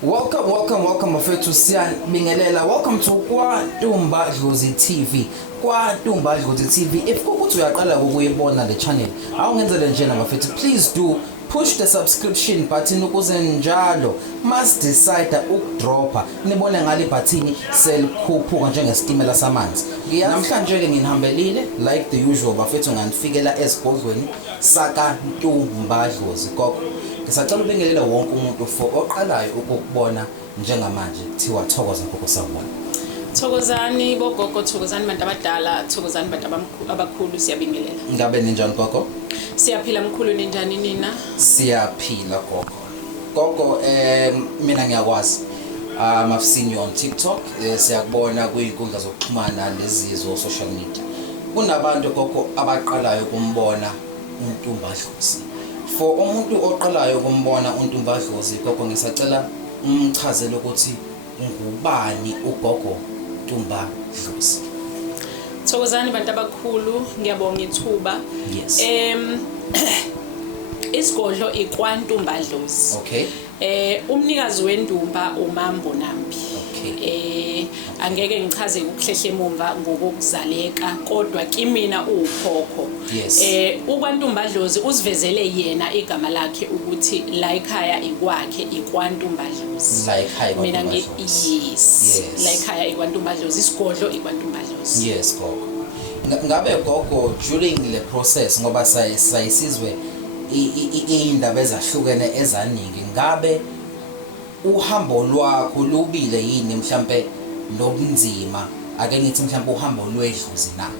Welcome mafethu siyabingelela. Welcome to KwaNtumba Dlozi TV. KwaNtumba Dlozi TV. If kukuthi uyaqala ukuyibona le channel, awungenzele njena mafethu, please do push the subscription button ukuze njalo must decide ukudropa nibone ngale button selikhuphuka njengestimela samanzi. Namhlanje ke nginihambelile like the usual bafethu nganifikela esigodlweni sakaNtumba Dlozi gogo. Ngisacela ubingelela wonke umuntu for oqalayo ukukubona njengamanje kuthiwa thokoza ngokusabona. Thokozani bogogo, thokozani bantu abadala, thokozani bantu abakhulu, siyabingelela. Ngabe ninjani gogo? Siyaphila mkhulu, ninjani nina? Siyaphila gogo. Gogo mina ngiyakwazi I've seen you on TikTok, siyakubona kwinkundla zokuxhumana lezizo social media. Kunabantu gogo abaqalayo ukumbona uNtumba Dlozi. For umuntu oqalayo ukumbona uNtumba Dlozi gogo ngisacela umchazele ukuthi ngubani ugogo Ntumba Dlozi. Thokozani bantu abakhulu, ngiyabonga ithuba. Yes. Isigodlo iKwaNtumba Dlozi. Okay. Umnikazi wendumba uMambo Nambi. Okay. Angeke ngichaze ukuhlehla emumva ngokuzaleka kodwa kimina ukhokho. Yes. uKwaNtumba Dlozi usivezele yena igama lakhe ukuthi la ekhaya ikwakhe iKwaNtumba Dlozi. La ekhaya Mina Yes. La ekhaya iKwaNtumba Dlozi, isigodlo iKwaNtumba Dlozi. Yes gogo. Ngabe gogo during the process ngoba sayisizwe indaba ezahlukene ezaningi, ngabe uhambo lwakho lubile yini mhlambe lobunzima, ake ngithi mhlambe uhambo lwedlozi na?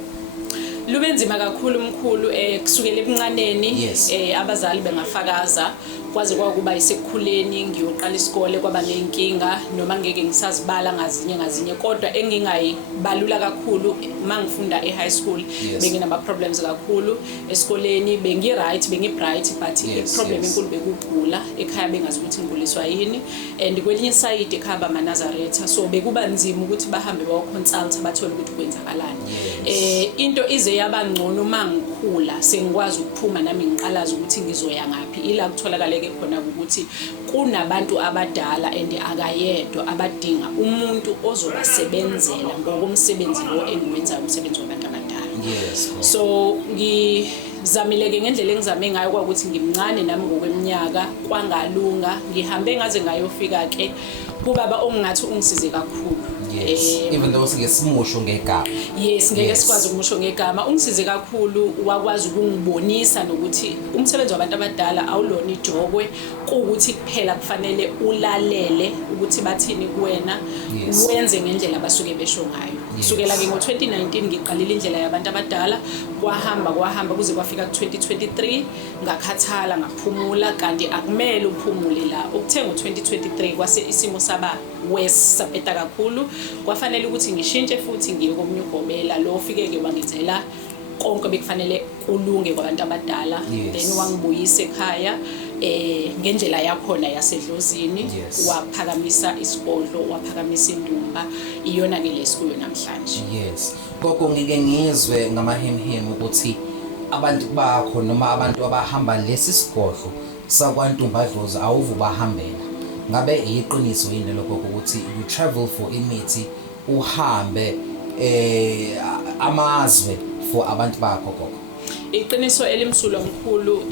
Lube nzima kakhulu mkhulu, kusukela ebuncaneni. Yes. Abazali bengafakaza kwaze kwakuba isekukhuleni ngiyoqala isikole kwaba nenkinga noma ngeke ngisazibala ngazinye kodwa engingayibalula kakhulu mangifunda high school. Yes. Benginama problems kakhulu esikoleni, bengi-right bengi-bright but problem enkulu bekugula ekhaya, bengazi ukuthi ngiguliswa yini, and kwelinye side ekhaya bamaNazaretha, so bekuba nzima ukuthi bahambe bayo-consult bathole ukuthi kwenzakalani. Yes. Into ize yaba ngcono mangikhula sengikwazi ukuphuma nami ngiqalaza ukuthi ngizoya ngapi, ila kutholakaleke khona ukuthi kunabantu abadala and akayedwa abadinga umuntu ozobasebenzela ngokomsebenzi lo engiwenzayo, umsebenzi wabantu abadala. Yes. So ngizamileke ngendlela engizame ngayo kwakuthi ngimncane nami ngokweminyaka kwangalunga, ngihambe ngaze ngayofika ke kubaba ongathi ungisize kakhulu. Yes. Even though singesimosho ngegama. Yes, ngeke sikwazi ukumusho ngegama, ungisize kakhulu, wakwazi ukungibonisa nokuthi umsebenzi wabantu abadala awulona ijokwe, kuukuthi kuphela kufanele ulalele ukuthi bathini kuwena. Yes. Wenze ngendlela abasuke besho ngayo. Kusukela ke ngo-2019 ngiqalile indlela yabantu abadala, kwahamba kuze kwafika ku-2023 ngakhathala ngaphumula, kanti akumele uphumule la. Ukuthe ngo-2023 kwase isimo saba worse, sapeta kakhulu, kwafanele ukuthi ngishintshe futhi ngiye komunye ugobela lo ofike-ke wangenzela konke bekufanele kulunge kwabantu abadala. Yes. Then wangibuyisa ekhaya ngendlela yakhona yasedlozini. Yes. Waphakamisa isigodlo, waphakamisa indumba, iyona ke lesikuyo namhlanje. Yes. Gogo ngike ngizwe ngamahemhem ukuthi abantu bakho noma abantu abahamba lesi sigodlo sakwaNtumba Dlozi awuvubahambela. Ngabe iqiniso yini lokho ukuthi you travel for imithi, uhambe amazwe for abantu bakho gogo? Iqiniso elimsulwa mkhulu,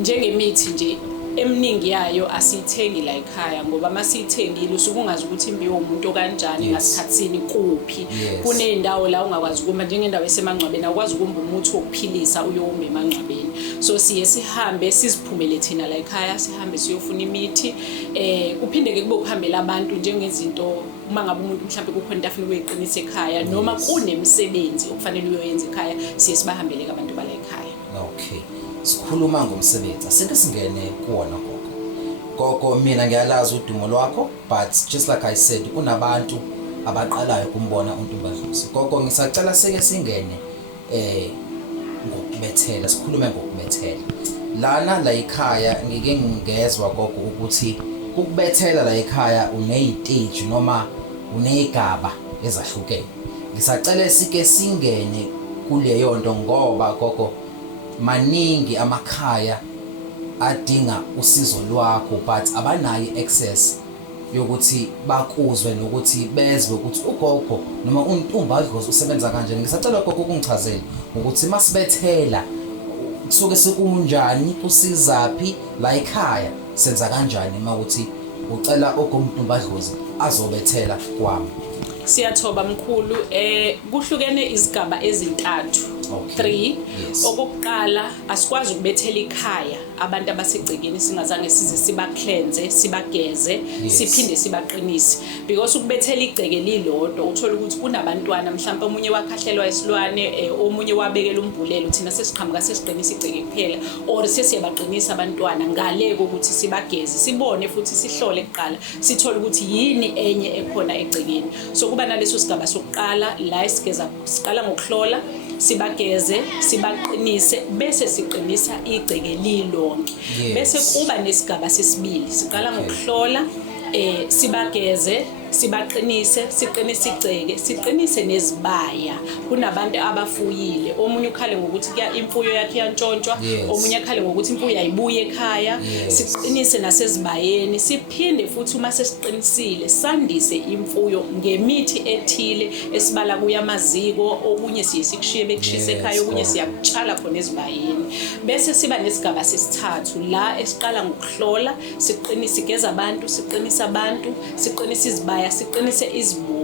njengemithi nje eminingi yayo asiyithengi la ekhaya ngoba masiyithengile usuke ungazi ukuthi imbi yomuntu kanjani ngasikhatsini kuphi. Yes. Kunendawo la ungakwazi ukuma, njengendawo esemangcwabeni awukwazi ukumba umuthi wokuphilisa uyoma emangcwabeni, so siye sihambe siziphumele thina la ekhaya, sihambe siyofuna imithi. Kuphinde ke kube ukuhambela abantu njengezinto uma ngabe umuntu mhlawumbe kukhona into afuna ukuyiqinisa ekhaya noma kunemsebenzi okufanele uyoyenza ekhaya, siye sibahambele abantu bala ekhaya. Okay. Sikhuluma ngomsebenzi, asike singene kuwona gogo. Gogo mina ngiyalazi udumo lwakho, but just like I said kunabantu abaqalayo ukumbona uNtumba Dlozi. Gogo ngisacela sike singene ngokubethela, sikhulume ngokubethela. Lana la ekhaya ngike ngingezwa gogo ukuthi ukubethela la ekhaya unezitstage noma unezigaba ezahlukene. Ngisacela sike singene kuleyo nto ngoba gogo maningi amakhaya adinga usizo lwakho but abanayo access yokuthi bakuzwe nokuthi bezwe ukuthi ugogo noma uNtumbaDlozi usebenza kanjani. Ngisacela gogo ukungichazela ukuthi masibethela kusuke sekunjani usizaphi la ekhaya senza kanjani mawuthi ucela uNtumbaDlozi azobethela kwami. Siyathoba mkhulu, kuhlukene izigaba ezintathu. 3 okokuqala asikwazi ukubethela ikhaya abantu abasegcekeni singazange size siba cleanse sibageze siphinde sibaqinise because ukubethela igceke lilodwa uthola ukuthi kunabantwana mhlawumbe omunye wakhahlelwa isilwane omunye wabekela umbhulelo thina sesiqhamuka sesiqinisa igceke kuphela or sesiyabaqinisa abantwana ngale ukuthi sibageze sibone futhi sihlole kuqala sithole ukuthi yini enye ekhona egcekeni. So kuba naleso sigaba sokuqala la isigeza siqala ngokuhlola sibageze sibaqinise bese siqinisa igceke lilonke bese kuba nesigaba sesibili siqala ngokuhlola sibageze sibaqinise siqinise igceke siqinise nezibaya. Kunabantu abafuyile omunye ukhale ngokuthi imfuyo yakhe yantshontshwa omunye akhale ngokuthi imfuyo ayibuye ekhaya siqinise nasezibayeni siphinde futhi uma sesiqinisile sandise imfuyo ngemithi ethile esibala kuyamaziko okunye sikushiye bekushise ekhaya okunye siyakutshala khona ezibayeni bese siba nesigaba sesithathu la esiqala ngokuhlola siqinise igeza abantu siqinisa abantu siqinisa izibaya siqinise izimoto.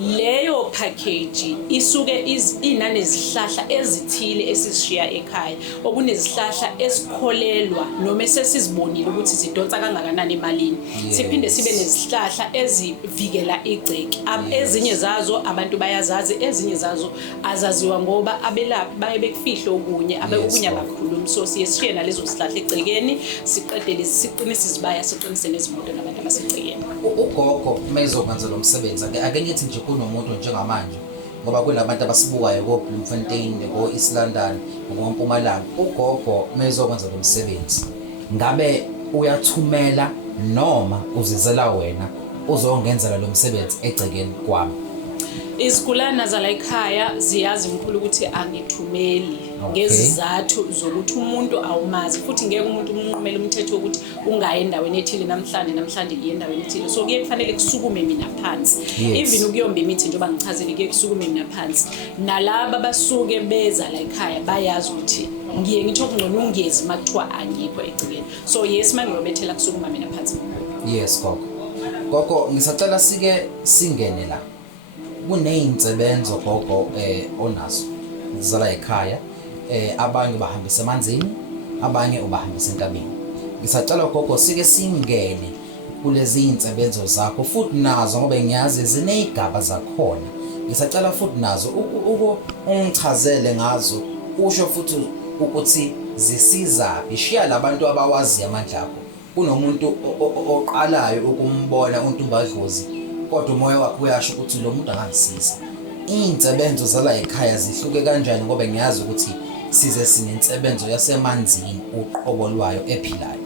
Leyo package isuke inanezihlahla ezithile esishiya ekhaya okunezihlahla esikholelwa noma sesizibonile ukuthi zidonsa kangakanani emalini siphinde sibe nezihlahla ezivikela igceke ezinye zazo abantu bayazazi ezinye zazo azaziwa ngoba abelaphi baye bekufihla okunye okunye abakhuluma. So siyeshiye nalezo zihlahla egcekeni siqedele siqinise izibaya siqinise nezimoto nabantu abasegcekeni. Ugogo mezokwenza lo msebenzi ake ngithi nje kunomuntu njengamanje ngoba kunabantu abasibukayo ko Bloemfontein ko East London ngo Mpumalanga. Ugogo mezokwenza lo msebenzi ngabe uyathumela noma uzizela wena uzongenzela lo msebenzi egcekeni kwami? Izigulana zala ekhaya ziyazi mkhulu ukuthi angithumeli ngezizathu zokuthi umuntu awumazi futhi ngeke umuntu umnqumele umthetho ukuthi ungayi endaweni ethile namhlanje iye endaweni ethile. So kuye kufanele kusukume mina phansi even ukuyomba imithi njengoba ngichazile kuye kusukume mina phansi nalabo basuke beza la ekhaya bayazi ukuthi ngiye ngitho kungcono ungezi makuthiwa angikho egcikeni. So yes mangiyobethela kusukuma mina phansi. Yes gogo ngisacela sike singene la kuneyinsebenzo gogo onazo zala ekhaya abanye bahambisa emanzini abanye ubahambisa entabeni. Ngisacela gogo sike singene kulezi insebenzo zakho futhi nazo ngoba ngiyazi zinezigaba zakhona. Ngisacela futhi nazo ungichazele ngazo usho futhi ukuthi zisiza ishiya labantu abawazi amandla akho. Kunomuntu oqalayo ukumbona uNtumbaDlozi kodwa umoya wakhe uyasho ukuthi lo muntu angangisiza. Insebenzo zala ekhaya zihluke kanjani ngoba ngiyazi ukuthi size sinensebenzo yasemanzini uqobo lwayo ephilayo.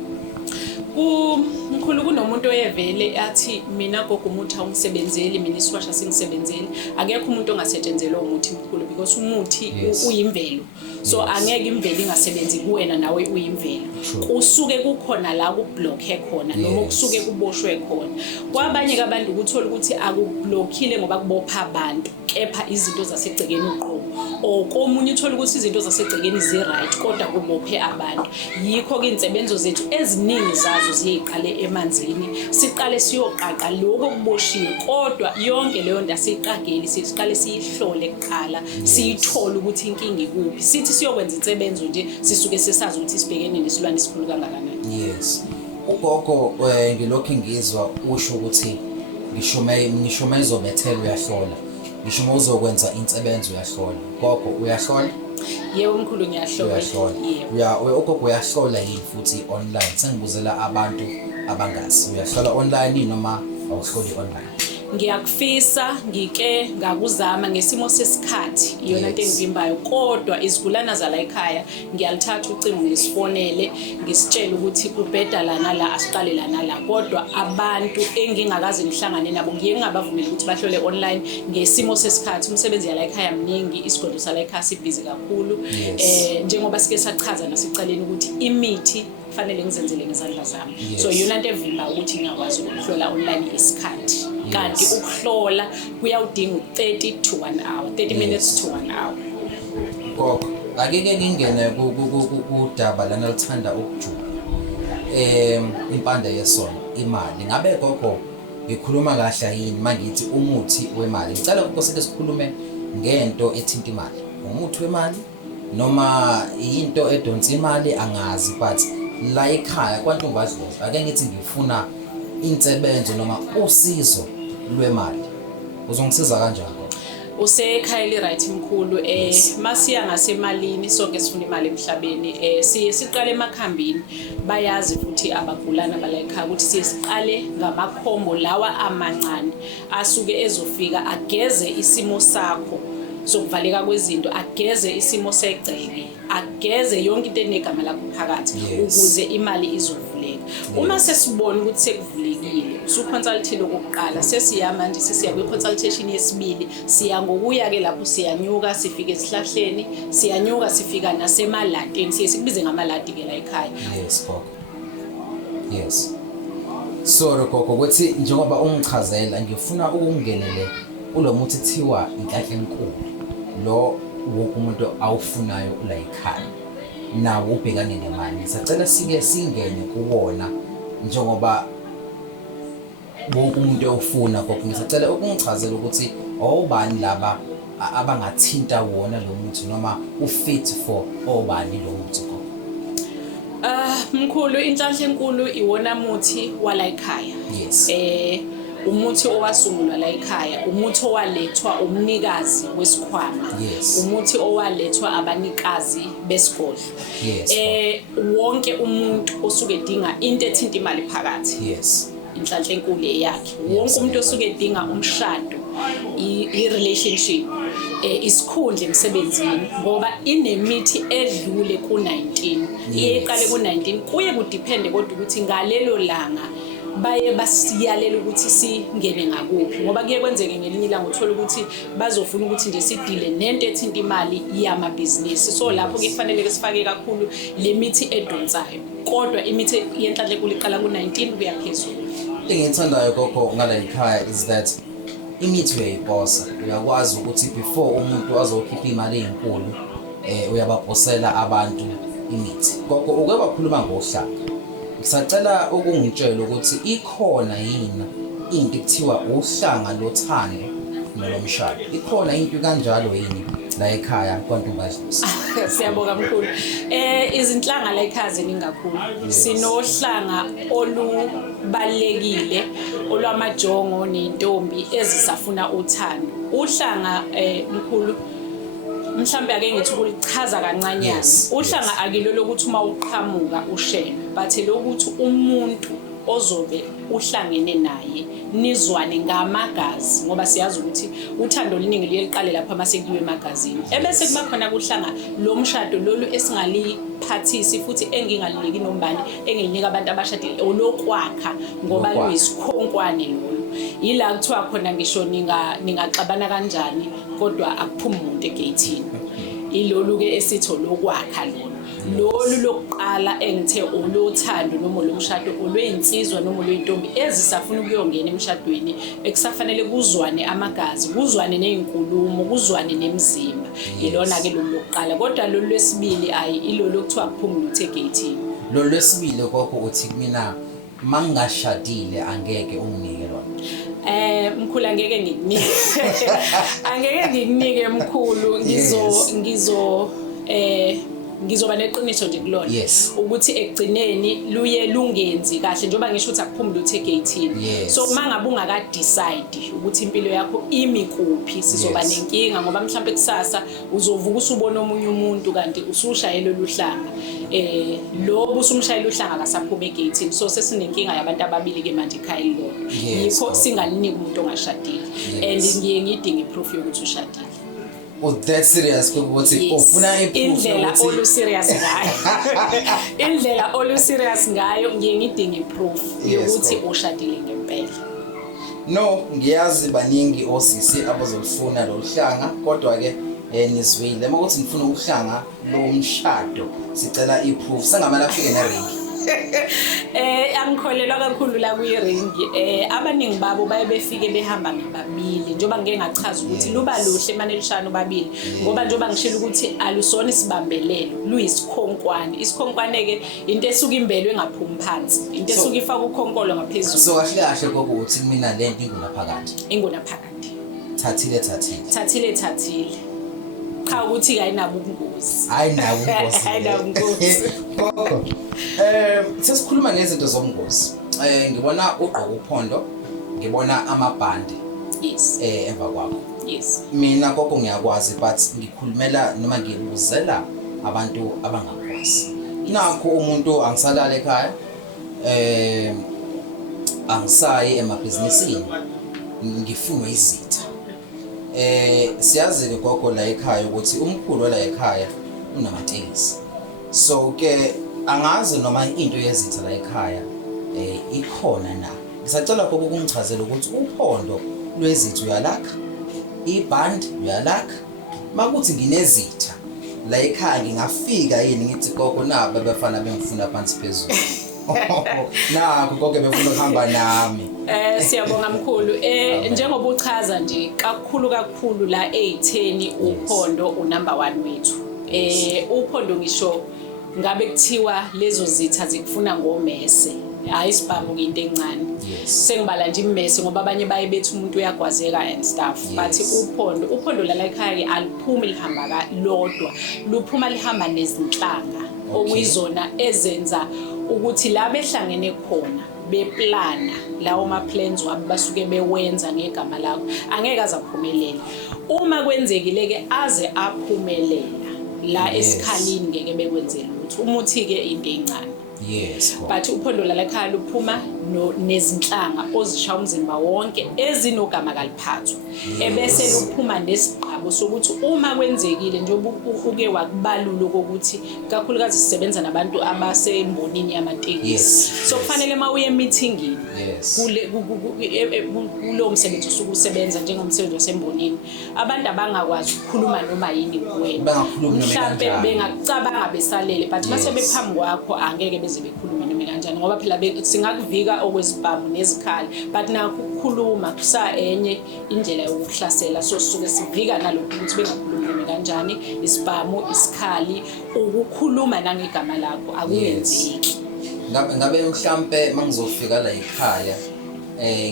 Mkhulu kunomuntu oyevele athi mina gogo umuthi awungisebenzeli mina isiwasha singisebenzeli akekho umuntu ongasetshenzela umuthi mkhulu because umuthi uyimvelo. So angeke imvelo ingasebenzi kuwena nawe uyimvelo. Kusuke kukhona la kublockhe khona noma kusuke kuboshwe khona. Kwabanye abantu ukuthola ukuthi akublockile ngoba kubopha abantu kepha izinto zasegcekeni uqobo okomunye uthola ukuthi izinto zasegcekeni right kodwa kubophe abantu. Yikho ke insebenzo zethu eziningi zazo ziyiqale emanzini siqale siyoqaqa lokho kuboshiwe kodwa yonke leyo nto asiqageli siqale siyihlole kuqala siyithola ukuthi inkinga ikuphi sithi siyokwenza insebenzo nje sisuke sesazi ukuthi sibhekene nesilwane esikhulu kangakanani. Yes ugogo ngilokho ngizwa usho ukuthi ngisho izobethela uyahlola ngisho uzokwenza insebenzo uyahlola. Gogo uyahlola? Yebo mkhulu ngiyahlola. Yebo ugogo uyahlola yini futhi online? Sengibuzela abantu abangazi uyahlola online noma awuhloli online? ngiyakufisa ngike ngakuzama ngesimo sesikhathi iyona into engivimbayo kodwa izigulana zala ekhaya ngiyalithatha ucingo ngisifonele ngisitshela ukuthi ubheda lana la asiqale lana la kodwa abantu engingakaze ngihlangane nabo ngiye ngabavumela ukuthi bahlole online ngesimo sesikhathi umsebenzi yala ekhaya mningi isigodlo sala ekhaya sibhizi kakhulu njengoba sike sachaza nasekucaleni ukuthi imithi kufanele ngizenzele ngezandla zami so iyona into evimba ukuthi ngiyakwazi ukuhlola online isikhathi kanti ukuhlola kuyawudinga 30 to 1 hour 30 minutes to 1 hour gogo akeke ngingene kudaba lana lithanda ukujuba impande yesona imali ngabe gogo ngikhuluma kahle yini mangithi umuthi wemali ngicela ukoseke sikhulume ngento ethinta imali umuthi wemali noma into edonsa imali angazi but la ekhaya kwaNtombazidlozi ake ngithi ngifuna insebenzo noma usizo lwemali uzongisiza kanjani usekhaya li right mkhulu masiya ngasemalini sonke sifuna imali emhlabeni siye siqale emakhambini bayazi futhi abagulana bala ekhaya ukuthi siye siqale ngamakhombo lawa amancane asuke ezofika ageze isimo sakho sokuvaleka kwezinto ageze isimo segceke ageze yonke into enegama lakho phakathi ukuze imali izovuleka uma sesibona ukuthi sekuvulekile usuconsultile okokuqala sesiya manje sesiya kwi-consultation yesibili siya ngokuya ke lapho siyanyuka sifike esihlahleni siyanyuka sifika nasemalatini siye sikubize ngamalati ke la ekhaya yes so gogo ukuthi njengoba ungichazela ngifuna ukungenele ulomuthi thiwa inhlahla enkulu lo wonke umuntu awufunayo la ekhaya nawo ubhekane nemali sicela sike singene kuwona njengoba wonke umuntu ofuna gogo ngisacela ukungichazela ukuthi obani laba abangathinta wona lo muthi noma ufit for obani lo muthi gogo mkhulu inhlahla enkulu iwona muthi wala ekhaya yes umuthi owasungulwa la ekhaya umuthi owalethwa umnikazi wesikhwama umuthi owalethwa abanikazi besigodlo wonke umuntu osuke edinga into ethinta imali phakathi inhlahla enkulu eyakhe wonke umuntu osuke edinga umshado i-relationship isikhundla emsebenzini ngoba inemithi edlule ku-19 iyeqale ku-19 kuye kudepende kodwa ukuthi ngalelo langa baye basiyalela ukuthi singene ngakuphi ngoba kuye kwenzeke ngelinye ilanga uthola ukuthi bazofuna ukuthi nje sidile nento ethinta imali yamabhizinisi so lapho ke kufanele ke sifake kakhulu le mithi edonsayo kodwa imithi yenhlahla enkulu iqala ku-19 kuya phezulu engithandayo gogo ngala ekhaya is that imithi uyayiposa uyakwazi ukuthi before umuntu azokhipha imali enkulu uyabaposela abantu imithi gogo uke bakhuluma ngohlanga ngisacela ukungitshela ukuthi ikhona yini into ekuthiwa uhlanga lothando nolomshado ikhona into kanjalo yini la ekhaya kwaNtombazidlozi siyabonga mkhulu izinhlanga la ekhaya ziningakhulu sinohlanga olubalekile olwamajongo nentombi ezisafuna uthando uhlanga mkhulu mhlambe ake ngithi ukulichaza kancanyana uhlanga akilolo ukuthi uma uqhamuka ushela but lokuthi umuntu ozobe uhlangene naye nizwane ngamagazi ngoba siyazi ukuthi uthando oluningi liyeliqale lapha mase kuyiwe emagazini ebese kuba khona kuhlanga lo mshado lolu esingaliphathisi futhi engingaliniki nombani engilinika abantu abashadile olokwakha ngoba luyisikhonkwane lolu yila kuthiwa khona ngisho ningaxabana kanjani kodwa akuphumi umuntu egate ilolu ke esitho lokwakha lolu lokuqala engithe olothando noma lomshado olweyinsizwa noma olweyintombi ezisafuna ukuyongena emshadweni ekusafanele kuzwane amagazi kuzwane nezinkulumo kuzwane nemizimba ilona ke lolu lokuqala kodwa lolu lwesibili ayi ilolu kuthiwa kuphuma umuntu egate lolu lwesibili gogo uthi kumina mangashadile angeke unginike lona mkhulu angeke ngikunike angeke ngikunike mkhulu ngizoba neqiniso nje kulona Yes. ukuthi ekugcineni luye lungenzi kahle njengoba ngisho ukuthi akuphumi luthe egate-ini. Yes. So mangabe ungaka decide ukuthi impilo yakho imi kuphi sizoba Yes. nenkinga ngoba mhlawumbe kusasa uzovuka usubona omunye umuntu kanti usushayela oluhlanga lo busumshayela uhlanga akasaphuma egate-ini. So sesinenkinga yabantu ababili ke manje ekhaya elilodwa. Yes, Yikho correct. singaniniki umuntu ongashadile Yes. and ngiye ngidinge proof yokuthi ushadile. Oh, that serious ukuthi Yes. ufuna indlela ukuthi olu serious ngayo indlela olu serious ngayo ngiye ngidinge proof Yes, yokuthi correct. ushadile ngempela. no ngiyazi baningi osisi abazolufuna lo hlanga kodwa ke nizwile makuthi ngifuna uhlanga lo mshado sicela iproof sangamala afike nering. Angikholelwa kakhulu la kwi-ring. Abaningi babo baye befike behamba ngababili njengoba ngeke ngachaza ukuthi luba luhle manje lishana ubabili ngoba njengoba ngishilo ukuthi alusona isibambelelo luyisikhonkwane. Isikhonkwane ke into esuka imbelwe engaphumi phansi, into esuka ifaka ukhonkolo ngaphezulu. So kahle kahle kokuthi mina lento ingunaphakade Ingunaphakade. thathile Cha ukuthi ayinabo ubungozi. ayinawo ubungozi Ayinabo ubungozi. Gogo, sesikhuluma ngezinto zobungozi. Ngibona ugqoka uphondo, ngibona amabhande Yes. emva kwakho. Yes. Mina gogo ngiyakwazi but ngikhulumela noma ngibuzela abantu abangakwazi. Nakho umuntu angisalala ekhaya. Angisayi emabhizinisini. Ngifunwa izitha. Siyazi gogo la ekhaya ukuthi umkhulu la ekhaya unamatekisi. So ke angazi noma into yezitha la ekhaya ikhona na. Ngisacela gogo kungichazela ukuthi uphondo lwezitha uyalakha, iband uyalakha. Makuthi nginezitha la ekhaya ngingafika yini ngithi gogo naba bafana bengifuna phansi phezulu. Nakho gogo befuna ukuhamba nami. Siyabonga mkhulu. Njengoba uchaza nje kakhulu la e10 uphondo unumber 1 wethu. Uphondo ngisho ngabe kuthiwa lezo zitha zikufuna ngomese. Hayi isibhamu into encane. Sengibala nje immese ngoba abanye baye bethi umuntu uyagwazeka and stuff. But uphondo la ekhaya aliphumi lihamba lodwa. Luphuma lihamba nezinhlanga okuyizona ezenza ukuthi la behlangene khona beplana lawo ma plans wabo basuke bewenza ngegama lakho angeke azaphumelela. Uma kwenzekile ke aze aphumelela la esikhalini ngeke bekwenzela ukuthi umuthi ke into encane. Yes. But uphondo la ekhaya luphuma nezinhlanga ozishaya umzimba wonke ezinogama kaliphathwa. Ebese luphuma nesiqabo sokuthi uma kwenzekile njengoba uke wakubalula ukuthi kakhulukazi sisebenza nabantu abasembonini yamatekisi. So kufanele mawuye meetingini kule kulo msebenzi usuku usebenza njengomsebenzi wasembonini abantu abangakwazi ukukhuluma noma yini kuwena. Mhlawumbe bengakucabanga besalele but mase bephambi kwakho angeke beze bekhuluma noma kanjani ngoba phela singakuvika okwezibhamu nezikhali but nakho ukukhuluma kusa enye indlela yokuhlasela. So sisuke sivika nalokho ukuthi bengakhulumi kanjani isibhamu isikhali ukukhuluma nangegama lakho akuyenzeki. Ngabe mhlambe mangizofika la ekhaya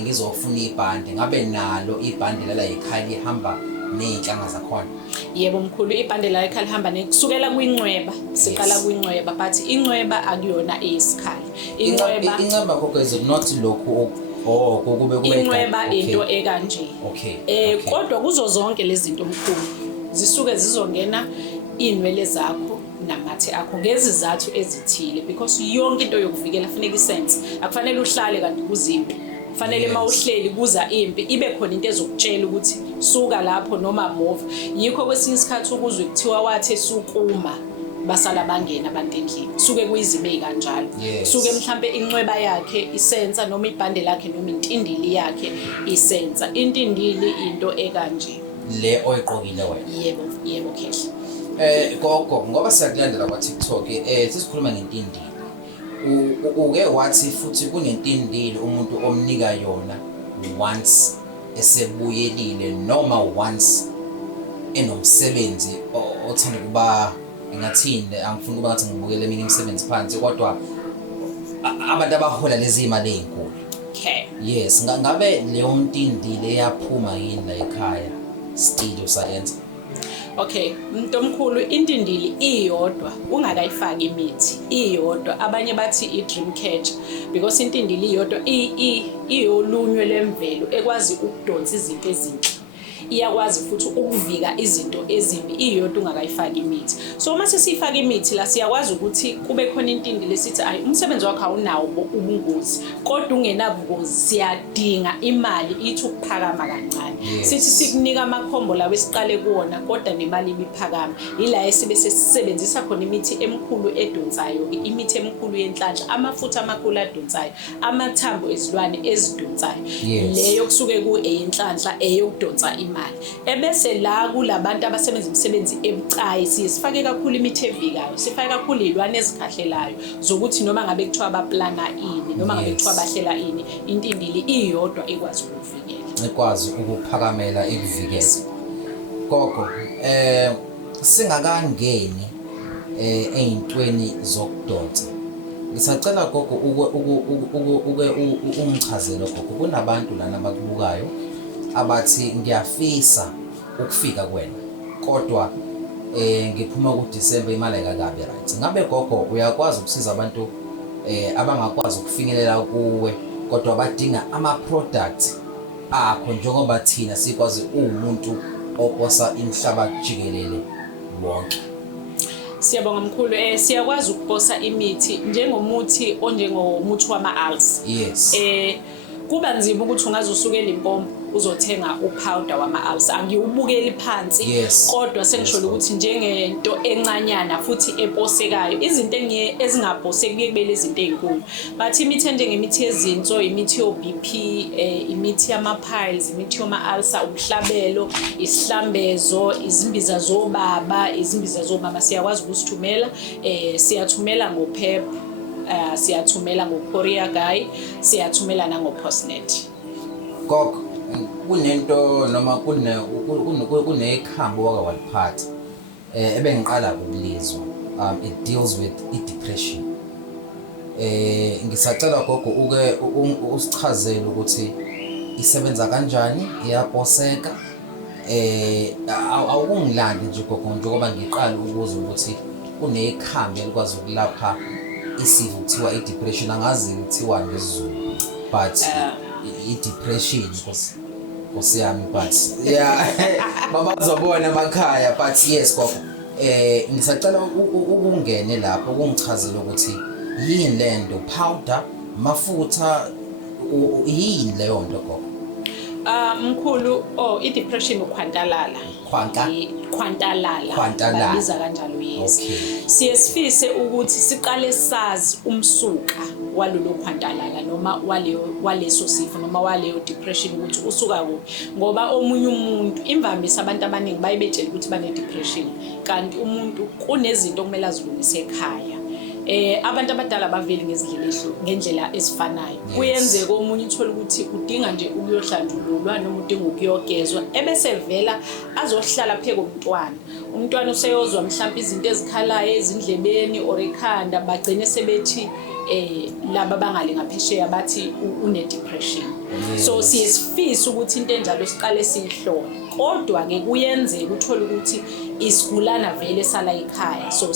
ngizofuna ibhande ngabe nalo ibhande la ekhaya lihamba nezinhlanga zakhona. Yebo mkhulu ibhande la ekhaya lihamba kusukela kwincweba siqala kwincweba but incweba akuyona eyisikhali. Incweba gogo is not lokho kube incweba into ekanje. Okay. Kodwa kuzo zonke lezi zinto mkhulu zisuke zizongena inwele zakho namathe akho ngezizathu ezithile because yonke into yokuvikela funeka isense. Akufanele uhlale kanti kuzimpi. Kufanele mawuhleli kuza impi ibe khona into ezokutshela ukuthi suka lapho noma move. Yikho kwesinye isikhathi ukuzwe kuthiwa wathe sukuma basala bangena abantu endlini. Suke kuyizibe kanjalo. Suke mhlambe incweba yakhe isensa noma ibhande lakhe noma intindili yakhe isensa. Intindili into ekanje le oyiqokile wena. Yebo Khehle. Gogo ngoba siyakulandela kwa TikTok sisikhuluma ngentindili. Uke wathi futhi kunentindili umuntu omnika yona once esebuyelile noma once enomsebenzi othanda kuba ngathini angifuni kuba ngathi ngibukele eminye imisebenzi phansi kodwa abantu abahola lezi imali ezinkulu. Okay. Yes, ngabe leyo ntindile eyaphuma yini la ekhaya still usayenza. Okay, Mntomkhulu, intindili iyodwa ungakayifaki imithi iyodwa. Abanye bathi i-dream catcher because intindili iyodwa iyolunywe lemvelo ekwazi ukudonsa izinto ezinhle. Iyakwazi futhi ukuvika izinto ezimbi iyodwa ungakayifaki imithi. So uma sesifaka imithi la siyakwazi ukuthi kube khona intindili esithi ayi umsebenzi wakho awunawo ubungozi kodwa ungenabungozi siyadinga imali ithi ukuphakama kancane. Sithi sikunika amakhombo lawe siqale kuona kodwa nemali ibiphakama. Ila esibe sesisebenzisa khona imithi emkhulu edonsayo, imithi emkhulu yenhlanhla, amafutha amakhulu adonsayo, amathambo ezilwane ezidonsayo. Leyo kusuke ku eyenhlanhla eyokudonsa imali. Ebese la kulabantu abasebenza imisebenzi ebucayi sifake kakhulu imithi evikayo, sifake kakhulu izilwane ezikhahlelayo zokuthi noma ngabe kuthiwa abaplana ini noma ngabe kuthiwa bahlela ini, intindili iyodwa ekwazi ukuvikela. Ekwazi ukuphakamela ikuvikela. Gogo, singakangeni eyintweni zokudonsa. Ngisacela gogo ungichazele gogo, kunabantu lana abakubukayo abathi ngiyafisa ukufika kuwena kodwa ngiphuma ku December imali ayikakabi right. Ngabe gogo uyakwazi ukusiza abantu abangakwazi ukufinyelela kuwe kodwa badinga ama products akho njengoba thina sikwazi umuntu oposa imhlaba jikelele wonke? Siyabonga mkhulu, siyakwazi ukuposa imithi njengomuthi onjengomuthi wama-ALS. Yes. Kuba nzima ukuthi ungazusukela impompo uzothenga upowder wama-ALS. Angiwubukeli phansi kodwa sengisholo ukuthi njengento encanyana futhi eposekayo. Izinto ezingaposeki kuye kube lezi zinto ezinkulu. Bathi imithi njengemithi yezinso, imithi yo-BP, imithi yama-piles, imithi yoma-ulcer, umhlabelo, isihlambezo, izimbiza zobaba, izimbiza zomama siyakwazi ukusithumela. Siyathumela ngoPep, siyathumela ngoCourier Guy, siyathumela nangoPostnet. Gogo, kunento noma kunekhambo wake waliphatha ebengiqala ukulizwa. It deals with depression. Ngisacela gogo uke usichazele ukuthi isebenza kanjani, iyaposeka. Awungilandi nje gogo njengoba ngiqala ukuza ukuthi kunekhambi elikwazi ukulapha isifo kuthiwa i-depression. Angazi kuthiwa ngesizulu but i-depression Nkosiyami but yeah babazobona emakhaya but yes gogo ngisacela ukungene lapho ukungichazela ukuthi yini lento powder mafutha yini leyo nto gogo? Mkhulu, i-depression ukhwantalala. Khwantalala. Babiza kanjalo yes. Siye sifise ukuthi siqale sazi umsuka walolo khwantalala noma waleso sifo noma waleyo depression ukuthi usuka kuphi. Ngoba omunye umuntu imvamisa abantu abaningi bayibetshela ukuthi bane depression kanti umuntu kunezinto okumele azilungise ekhaya. Abantu abadala baveli ngendlela ezifanayo. Kuyenzeka omunye uthola ukuthi udinga nje ukuyohlanjululwa noma udinga ukuyogezwa ebese vela azohlala pheke umntwana. Umntwana useyozwa mhlawumbe izinto ezikhalayo ezindlebeni or ekhanda bagcine sebethi laba bangale ngaphesheya bathi une depression. So siyesifisa ukuthi into enjalo siqale siyihlole. Kodwa ke kuyenzeka uthola ukuthi isigulana vele sala ekhaya. So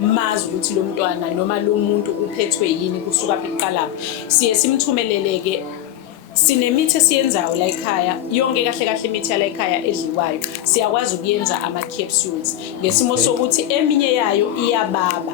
mazi ukuthi lo mntwana noma lo muntu uphethwe yini kusuka eqalapha. Siye simthumeleleke. Sinemithi esiyenzayo la ekhaya yonke kahle imithi la ekhaya edliwayo siyakwazi ukuyenza ama capsules ngesimo sokuthi eminye yayo iyababa.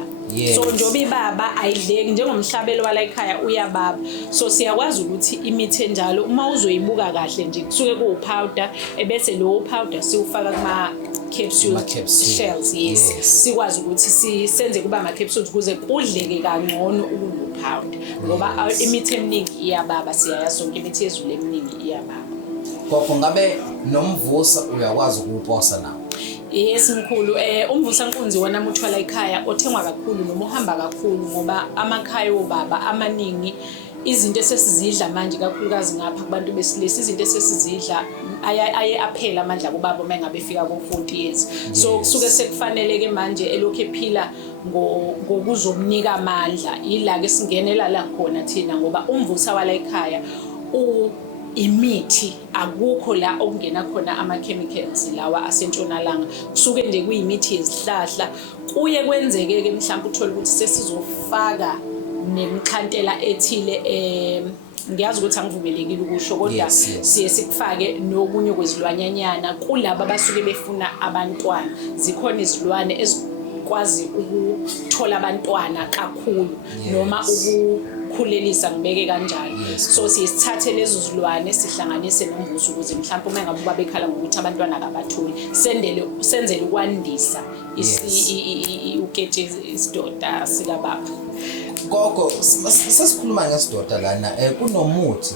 So njoba ibaba ayidleki njengomhlabelo wala ekhaya uyababa. So siyakwazi ukuthi imithi enjalo uma uzoyibuka kahle nje kusuke kuwupowder ebese lo powder siwufaka kuma capsule shells sikwazi ukuthi senze kuba ama capsules ukuze kudleke kangcono ukupowder ngoba imithi eminingi iyababa siyayazi sonke imithi yezulu eminingi iyababa. Gogo ngabe nomvusa uyakwazi ukuposa nawo? Yes mkhulu, umvusa nkunzi wona muthwala ekhaya othengwa kakhulu noma uhamba kakhulu ngoba amakhaya obaba amaningi izinto esesizidla manje kakhulukazi ngapha kubantu besilisa izinto esesizidla aphela amandla kubaba uma ngabe efika ku-40 years. So kusuke sekufanele ke manje elokhu ephila ngokuzomnika amandla ila ke singenela la khona thina ngoba umvusa wala ekhaya imithi, akukho la okungena khona ama-chemicals lawa asentshonalanga, kusuke nje kuyimithi yezihlahla. Kuye kwenzeke-ke mhlawumbe uthole ukuthi sesizofaka nemixhantela ethile, ngiyazi ukuthi angivumelekile ukusho kodwa siye sikufake nokunye kwezilwanyanyana kulabo abasuke befuna abantwana. Zikhona izilwane ezikwazi ukuthola abantwana kakhulu noma ukukhulelisa, ngibeke kanjalo. So siye sithathe lezo zilwane sihlanganise nombuso ukuze mhlawumbe uma ngabe babekhala ngokuthi abantwana akabatholi, senzele ukwandisa uketshezi isidoda sikababa. Gogo, sesikhuluma ngesidoda lana, kunomuthi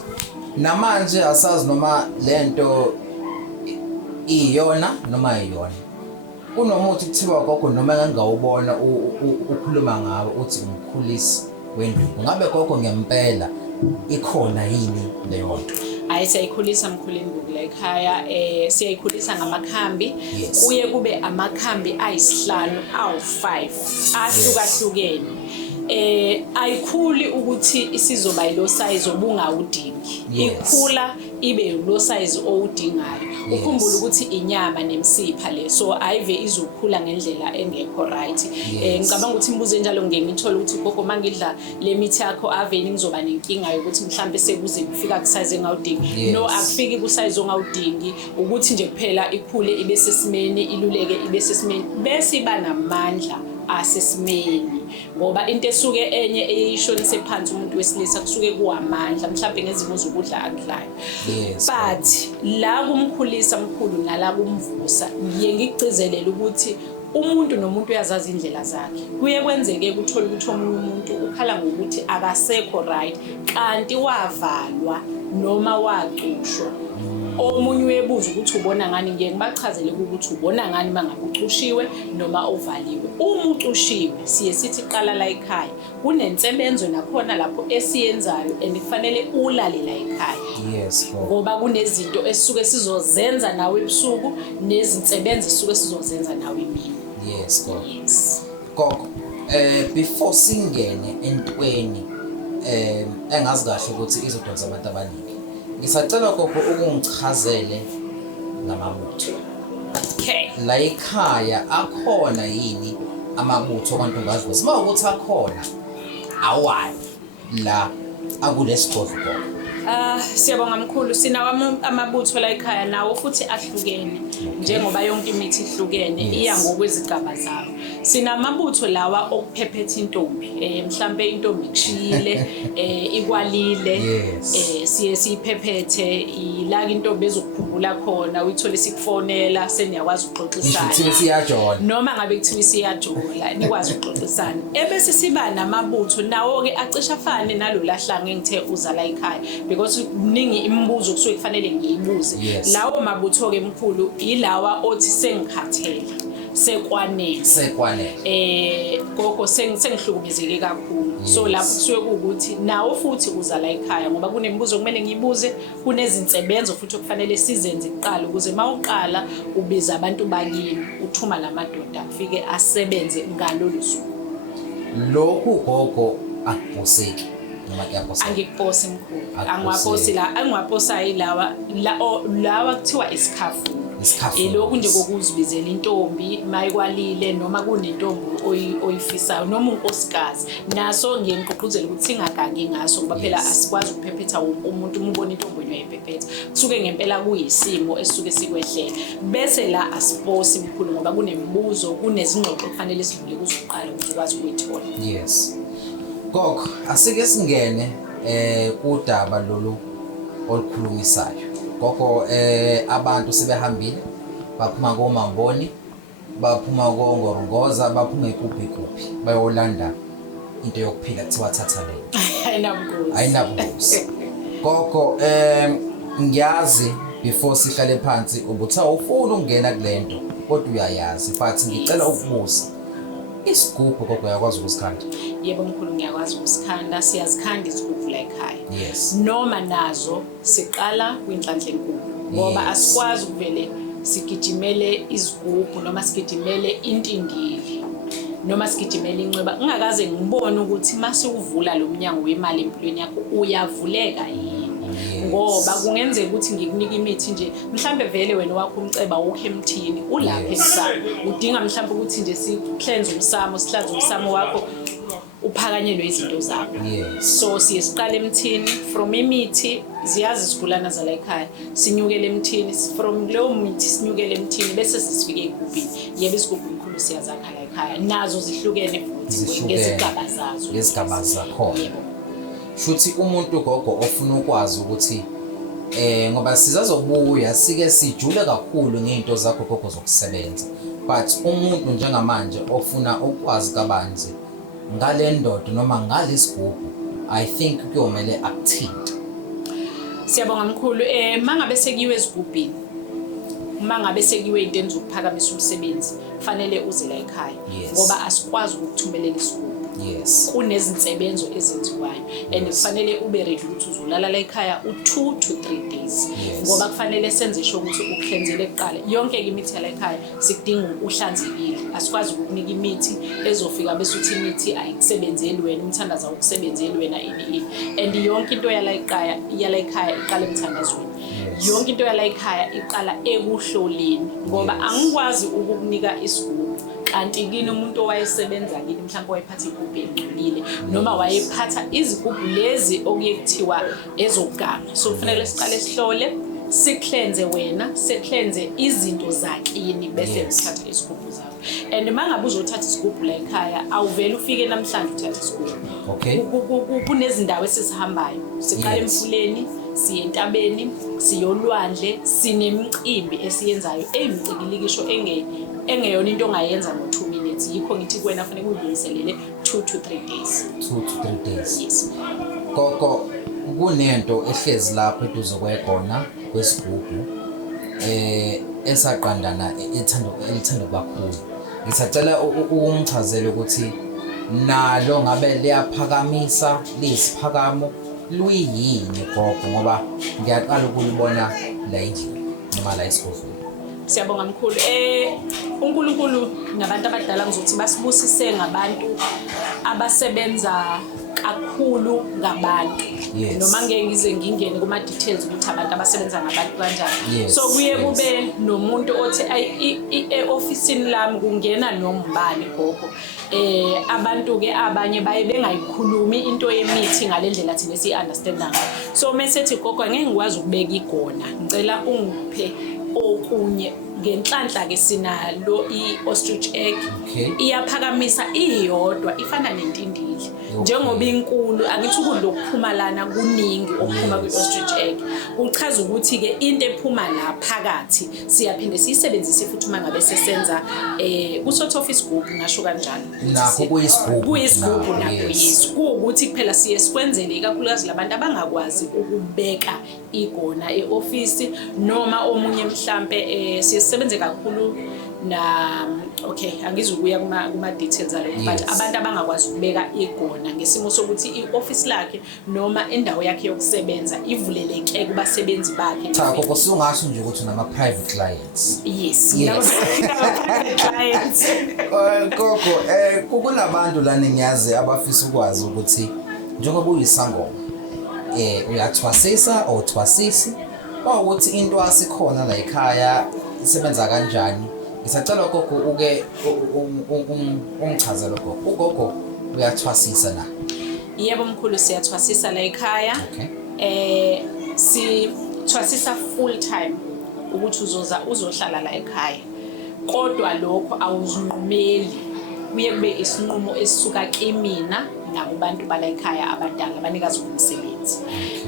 namanje asazi noma lento iyona noma ayiyona. Kunomuthi kuthiwa gogo noma engingawubona ukhuluma ngawo uthi umkhulisi wenduku. Ngabe gogo ngempela ikhona yini leyo nto? Hayi, siyayikhulisa mkhulenduku la ekhaya, siyayikhulisa ngamakhambi. Kuye kube amakhambi ayi5 awu5 ahlukahlukene. Ayikhuli ukuthi isizoba yilo size obungawudingi, ikhula ibe lo size owudingayo. Ukhumbula ukuthi inyama nemisipha le, so ayive izokhula ngendlela engekho right. Ngicabanga ukuthi imbuzo enjalo ngeke ngithola ukuthi gogo mangidla le mithi yakho aveni ngizoba nenkinga yokuthi mhlambe sekuze kufika ku size engawudingi. No, akufiki ku size ongawudingi, ukuthi nje kuphela ikhule ibe sesimeni, iluleke ibe sesimeni bese iba namandla asesimeni, ngoba into esuke enye eyishonise phansi umuntu wesilisa kusuke kuwamandla mhlawumbe ngezimo zokudla akudlayo. But la kumkhulisa mkhulu nala kumvusa, ngiye ngigcizelela ukuthi umuntu nomuntu uyazazi indlela zakhe. Kuye kwenzeke ukuthola ukuthi omunye umuntu ukhala ngokuthi akasekho right kanti wavalwa noma wacushwa. Omunye uyebuza ukuthi ubona ngani, ngiye ngibachazele ukuthi ubona ngani mangabe ucushiwe noma uvaliwe. Uma ucushiwe siye sithi qala la ekhaya, kunensebenzo nakhona lapho esiyenzayo and kufanele ulale la ekhaya. Ngoba kunezinto esisuke sizozenza nawe ebusuku nezinsebenzo esisuke sizozenza nawe emini. Gogo, before singene entweni engazi kahle ukuthi izodonsa abantu abaningi, ngisacela gogo ukungichazele ngamabutho. La ekhaya akhona yini amabutho kwantombazwe? Uma ukuthi akhona, awani la akulesigodlo gogo? Siyabonga mkhulu, sinawo amabutho la ekhaya nawo futhi ahlukene njengoba yonke imithi ihlukene iya ngokwezigaba zawo. Sinamabutho lawa okuphephetha intombi, mhlambe intombi kushiyile, ikwalile, siye siyiphephethe ila intombi ezokukhumbula khona, uyithole sikufonela seniyakwazi ukuxoxisana noma ngabe kuthiwa siyajola nikwazi ukuxoxisana. Ebese siba namabutho nawo ke acisha afane nalola hlanga engithe uza la ekhaya, because kuningi imibuzo kusuke kufanele ngiyibuze. Lawo mabutho ke mkhulu ilawa othi sengikhathele, sekwanele gogo sengihlukumezeke kakhulu. So lapho kusuke ukuthi nawo futhi uza la ekhaya ngoba kunemibuzo kumele ngiyibuze, kunezinsebenzo futhi okufanele sizenze kuqala ukuze mawuqala ubiza abantu bakini uthuma lamadoda afike asebenze ngalolu suku. Lokhu gogo akuboseki noma kuyaboseka? Angikuphosi mkhulu, angwaphosi la, angwaphosayi lawa kuthiwa isikhafu. Lokhu nje kokuzibizela intombi mayikwalile noma kunentombi oyifisayo noma unkosikazi, naso ngiye ngigqugquzela ukuthi singagangi ngaso ngoba phela asikwazi ukuphephetha umuntu umbona intombi uyayiphephetha. Kusuke ngempela kuyisimo esisuke sikwehlela bese la asiphosi mkhulu ngoba kunemibuzo, kunezingxoxo kufanele sidlule kuzo uqala ukuthi ukwazi ukuyithola. Gogo, asike singene kudaba lolu olukhulumisayo. Gogo, abantu sebehambile baphuma koMamboni, baphuma koNgorongoza, baphuma kuphi bayolanda into yokuphila kuthiwa thathaleni. Ayinabungozi. Gogo, ngiyazi before sihlale phansi ubutha ufuna ukungena kulento kodwa uyayazi, but ngicela ukubuza isigubhu gogo uyakwazi ukusikhanda? Yebo mkhulu, ngiyakwazi ukusikhanda, siyazikhanda izigubhu la ekhaya. Noma nazo siqala kwinhlanhla enkulu ngoba asikwazi ukuvele sigijimele izigubhu noma sigijimele intindili noma sigijimele incweba ngingakaze ngibone ukuthi mase uvula lo mnyango wemali empilweni yakho uyavuleka yini. ngoba kungenzeka ukuthi ngikunika imithi nje mhlambe vele wena wakho umceba awukho emthini ulapha emsamo udinga mhlambe ukuthi nje sihlanze umsamo wakho uphakanyelwe izinto zakho. So siye siqale emthini from imithi ziyazi isigulana zala ekhaya sinyukele emthini from leyo mithi sinyukele emthini bese sisifike egubhini yebo isigubhu ikhulu siyazakha la ekhaya nazo zihlukene futhi ngezigaba zakho. Futhi umuntu gogo ofuna ukwazi ukuthi ngoba sizazobuya sike sijule kakhulu ngezinto zakho gogo zokusebenza but umuntu njengamanje ofuna ukwazi kabanzi ngale ndodo noma ngalesigubhu I think kuyomele akuthinte. Siyabonga mkhulu mangabe sekiwe esigubhini mangabe sekiwe into enizokuphakamisa umsebenzi kufanele uze la ekhaya ngoba asikwazi ukuthumelela isigubhu. Kunezinsebenzo ezenziwayo and kufanele ube ready ukuthi uzolala la ekhaya u2 to 3 days ngoba kufanele senze sho ukuthi ukuhlenzele kuqala yonke imithi la ekhaya sikudinga uhlanzekile asikwazi ukukunika imithi ezofika bese uthi imithi ayikusebenzeli wena umthandazo awukusebenzeli wena ini and yonke into yala ekhaya iqala emthandazweni. Yonke into yala ekhaya iqala ekuhloleni ngoba angikwazi ukukunika isigubhu kanti kini umuntu owayesebenza kini mhlawumbe wayephatha igubhu engcolile noma wayephatha izigubhu lezi okuye kuthiwa ezogama. So kufanele siqale sihlole siklenze wena siklenze izinto zakini bese sithatha isigubhu zakho and mangabe uzothatha isigubhu la ekhaya awuvela ufike namhlanje uthatha isigubhu. Kunezindawo esisihambayo siqala emfuleni siye entabeni siyolwandle sinemicimbi esiyenzayo eyimicikilikisho engeyona into ongayenza ngo2 minutes yikho ngithi kuwena kufanele uyilungiselele 2 to 3 days. 2 to 3 days. Yes. Gogo kunento ehlezi lapho eduze kwegona kwesigubhu esaqandana elithanda kakhulu. Ngisacela ukumchazela ukuthi nalo ngabe liyaphakamisa lisiphakamo luyini gogo ngoba ngiyaqala ukulibona la endlini noma la esigubhini. Siyabonga mkhulu. uNkulunkulu nabantu abadala ngizothi basibusise ngabantu abasebenza kakhulu ngabantu noma ngeke ngize ngingene kuma details ukuthi abantu abasebenza ngabantu kanjani. So kuye kube nomuntu othi e-officeini lami kungena nombani gogo. Abantu ke abanye baye bengayikhulumi into yemithi ngalendlela thina si-understanda ngayo. So mesethi gogo ngeke ngikwazi ukubeka igona ngicela ungiphe okunye ngenhlanhla ke sinalo i-ostrich egg iyaphakamisa iyodwa ifana nentindili njengoba inkulu angithi ukudla okuphuma lana kuningi okuphuma kwi-ostrich egg uchaza ukuthi ke into ephuma la phakathi siyaphinde siyisebenzise futhi uma ngabe sesenza kusort of isigubhu ngasho kanjalo nakho kuyisigubhu nakho yiso kuukuthi kuphela siye sikwenzele ikakhulukazi labantu abangakwazi ukubeka igona e-office noma omunye mhlambe sisebenze kakhulu na angizukuya kuma details alo but abantu abangakwazi ukubeka igona ngesimo sokuthi i-office lakhe noma indawo yakhe yokusebenza ivuleleke kubasebenzi bakhe. Cha gogo sungasho nje ukuthi nama private clients. Yes. Private clients. Gogo kunabantu lana ngiyazi abafisa ukwazi ukuthi njengoba uyisangoma uyathwasisa or thwasisi ukuthi into asikhona la ekhaya isebenza kanjani. Ngisacela gogo uke umchazelo gogo. Ugogo uyathwasisa na? Yebo mkhulu siyathwasisa la ekhaya. Sithwasisa full time ukuthi uzohlala la ekhaya. Kodwa lokho awuzinqumeli. Kuye kube isinqumo esisuka kimina nakubantu bala ekhaya abadala abanikazi bomsebenzi.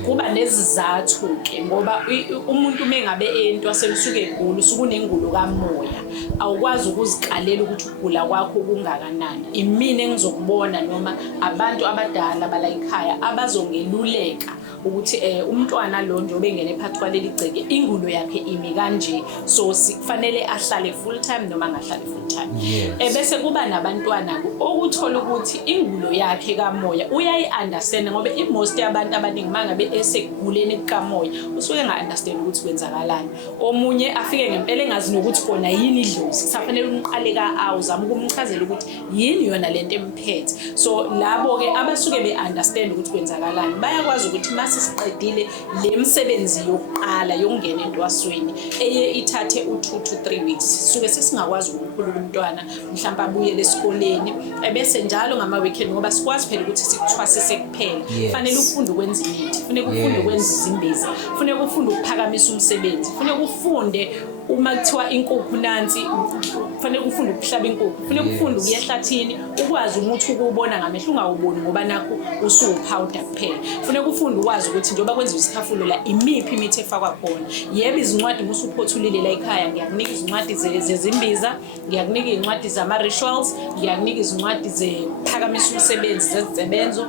Kuba nezizathu ke ngoba umuntu mengabe ento aselusuke egula usukunengulo kamoya awukwazi ukuzikalela ukuthi ukugula kwakho kungakanani. Imini engizokubona noma abantu abadala bala ekhaya abazongeluleka ukuthi umntwana lo nje obengene phakathi kwaleli gceke ingulo yakhe imi kanje so kufanele ahlale full time noma angahlali full time. Bese kuba nabantwana okuthola ukuthi ingulo yakhe kamoya uyayi-understand ngoba most yabantu abaningi mangabe eseguleni kamoya usuke nga-understand ukuthi kwenzakalani. Omunye afike ngempela engazi nokuthi kona yini idlozi kusafanele umqale uzama ukumchazela ukuthi yini yona lento emphethe. So labo ke abasuke be-understand ukuthi kwenzakalani bayakwazi ukuthi sesiqedile le misebenzi yokuqala yokungena entwasweni eye ithathe u2 to 3 weeks suke sesingakwazi ukukhulula umntwana mhlawumbe abuyele esikoleni ebese njalo ngama weekend ngoba sikwazi phela ukuthi sikuthwasise kuphela fanele ufunde ukwenza imithi fanele ufunde ukwenza izimbiza fanele ufunde ukuphakamisa umsebenzi fanele ufunde uma kuthiwa inkukhu nansi fanele ufunde ukuhlaba inkukhu fanele ufunde ukuya ehlathini ukwazi umuthi ukubona ngamehlo ungawuboni ngoba nakho usuwuphawuda kuphela fanele ufunde ukwazi ukuthi njengoba kwenziwa isikhafulo la imiphi imithi efakwa khona yebo izincwadi musuphothulile la ekhaya ngiyakunika izincwadi zezimbiza ngiyakunika izincwadi zama rituals ngiyakunika izincwadi zephakamisa umsebenzi zezisebenzo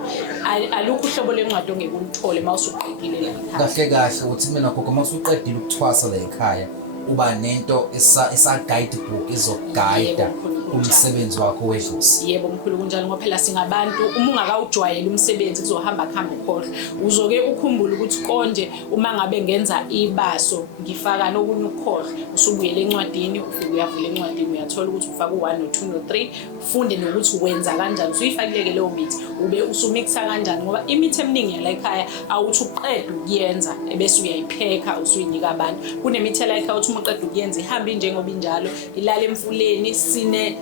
alukho uhlobo lencwadi ongeke ulithole mawusuqedile la ekhaya kahle kahle uthi mina gogo masuqedile ukuthwasa la ekhaya uba nento esa guidebook izoguide umsebenzi wakho wedlozi. Yebo mkhulu kunjalo ngoba phela singabantu uma ungakawujwayela umsebenzi kuzohamba khamba ukhohlwa uzoke ukhumbule ukuthi konje uma ngabe ngenza ibaso ngifaka nokunye ukhohlwa usubuyele encwadini ufike uyavula encwadini uyathola ukuthi ufaka u1 no2 no3 ufunde nokuthi wenza kanjani usuyifakileke leyo mithi ube usumixa kanjani ngoba imithi eminingi la ekhaya awuthi uqeda ukuyenza ebese uyayipheka usuyinika abantu kunemithi la ekhaya uthi uma uqeda ukuyenza ihambe njengoba injalo ilala emfuleni sine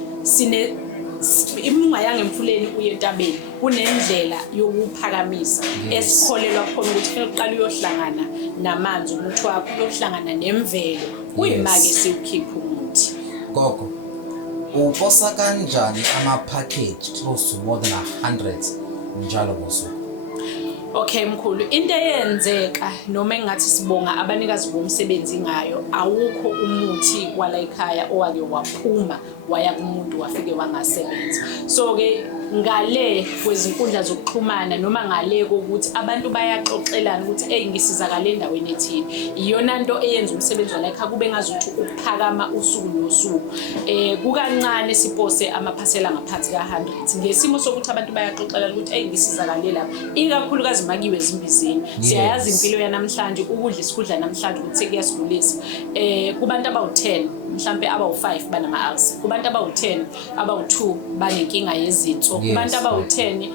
imunga yangemfuleni uye entabeni kunendlela yokuphakamisa esikholelwa khona ukuthi kufanele uqale uyohlangana namanzi umuthi wakho uyohlangana nemvelo kuyimake siukhipha umuthi gogo uposa kanjani ama package close to more than 100 njalo ngosuku? Okay mkhulu into eyenzeka noma engathi sibonga abanikazi bomsebenzi ngayo awukho umuthi wala ekhaya owake waphuma waya kumuntu wafike wangasebenza so ke ngale kwezinkundla zokuxhumana noma ngale kokuthi abantu bayaxoxelana ukuthi hey ngisizakala endaweni ethile iyona into eyenza umsebenzi wala ekhaya kube ngazuthi ukuphakama usuku nosuku kukancane sipose amaphasela ngaphansi ka100 ngesimo sokuthi abantu bayaxoxelana ukuthi hey ngisizakale lapha ikakhulukazi makiwe ezimbizeni siyayazi impilo yanamhlanje ukudla isikudla namhlanje ukuthi kuyasigulisa kubantu abawu10 mhlambe abawu5 banama ulcer kubantu abawu10 abawu2 banenkinga yezinso kubantu abawu10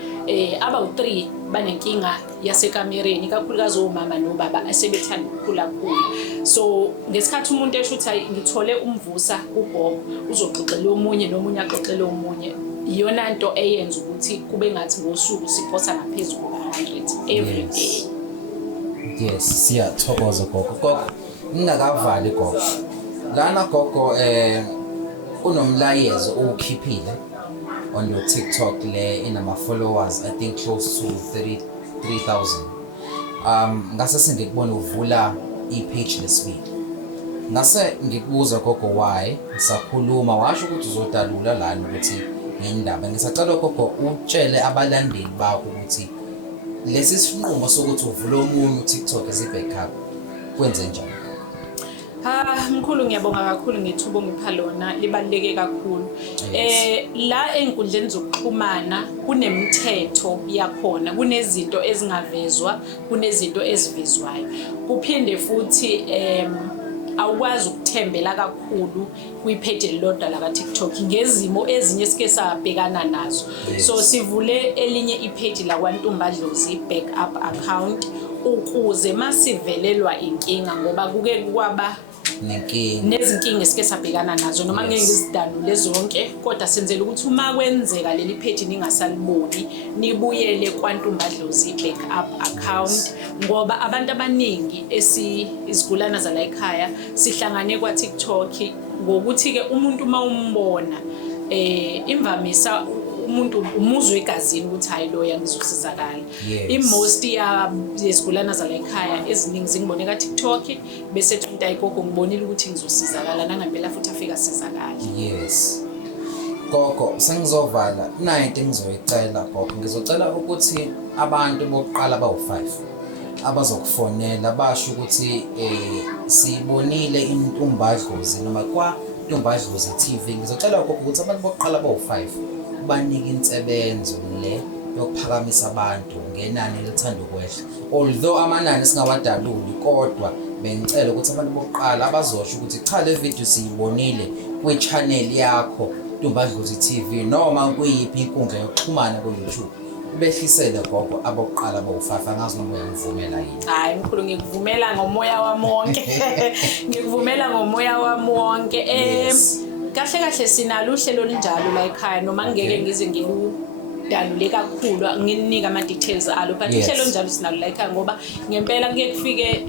abawu3 banenkinga yasekamereni kakhulukazi omama nobaba asebethanda ukukhula kakhulu so ngesikhathi umuntu esho ukuthi ngithole umvusa ugogo uzoxoxela omunye nomunye axoxele omunye iyona into eyenza ukuthi kube ngathi ngosuku siphosa ngaphezulu ka100 every day. Yes siyathokoza gogo ngingakavali gogo lana gogo unomlayezo ukhiphile on your TikTok le inama followers I think close to 33,000 ngase sengikubona uvula ipage lesweek ngase ngikubuza gogo why sakhuluma washo ukuthi uzodalula lana ukuthi indaba ngisacela gogo utshele abalandeli bakho ukuthi lesi sinqumo sokuthi uvule omunye uTikTok as i-backup kwenze njani? Mkhulu ngiyabonga kakhulu ngethubo ngipha lona libaluleke kakhulu. La enkundleni zokuxhumana kunemithetho yakhona, kunezinto ezingavezwa, kunezinto ezivezwayo. Kuphinde futhi awukwazi ukuthembela kakhulu kwipage elilodwa la TikTok ngezimo ezinye sike sabhekana nazo. So sivule elinye ipage la kwaNtumbadlozi backup account ukuze masivelelwa inkinga ngoba kuke kwaba nezinkinga esike sabhekana nazo noma ngeke ngizidalule zonke kodwa senzele ukuthi uma kwenzeka leli page ningasaliboni nibuyele kwaNtumbadlozi backup account ngoba abantu abaningi izigulana zala ekhaya sihlangane kwa TikTok ngokuthi ke umuntu mawumbona imvamisa umuntu umuzwe egazini ukuthi hayi lo yangizosizakala imost yesigulana zala ekhaya eziningi zingiboneka TikTok bese umuntu ayigogo ngibonile ukuthi ngizosizakala nangempela futhi afika sizakala. Yes gogo sengizovala nayo into engizoyicela gogo ngizocela ukuthi abantu bokuqala bawu5 abazokufonela basho ukuthi sibonile iNtumbadlozi noma kwa Ntumbadlozi TV ngizocela gogo ukuthi abantu bokuqala bawu5 banike insebenzo le yokuphakamisa abantu ngenani elithanda ukwehla although amanani singawadaluli kodwa bengicela ukuthi abantu bokuqala abazosho ukuthi cha le video siyibonile kwi channel yakho Ntumbadlozi TV noma kuyiphi inkundla yokuxhumana ku YouTube behlisele gogo abokuqala bowu5 angazi noma uyangivumela yini. Hayi mkhulu ngikuvumela ngomoya wami wonke. Ngikuvumela ngomoya wami wonke. Kahle kahle sinalo uhlelo linjalo la ekhaya noma ngeke ngize ngiludalule kakhulu nginika ama details alo but uhlelo njalo sinalo la ekhaya ngoba ngempela kuye kufike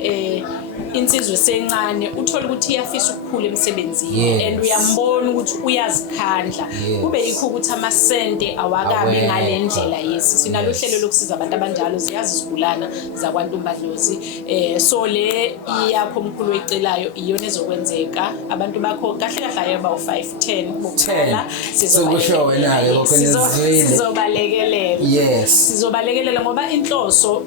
insizwe sencane uthola ukuthi iyafisa ukukhula emsebenzini and uyambona ukuthi uyazikhandla kube yikho ukuthi amasente awakabi ngalendlela yesi sinalo uhlelo lokusiza abantu abanjalo ziyazi izigulana zakwaNtumbadlozi so le iyakho omkhulu oyicelayo iyona ezokwenzeka abantu bakho kahle kahle ayeba u510 bokuqala sizokusho wena ke kokwenezwini sizobalekelela sizobalekelela ngoba inhloso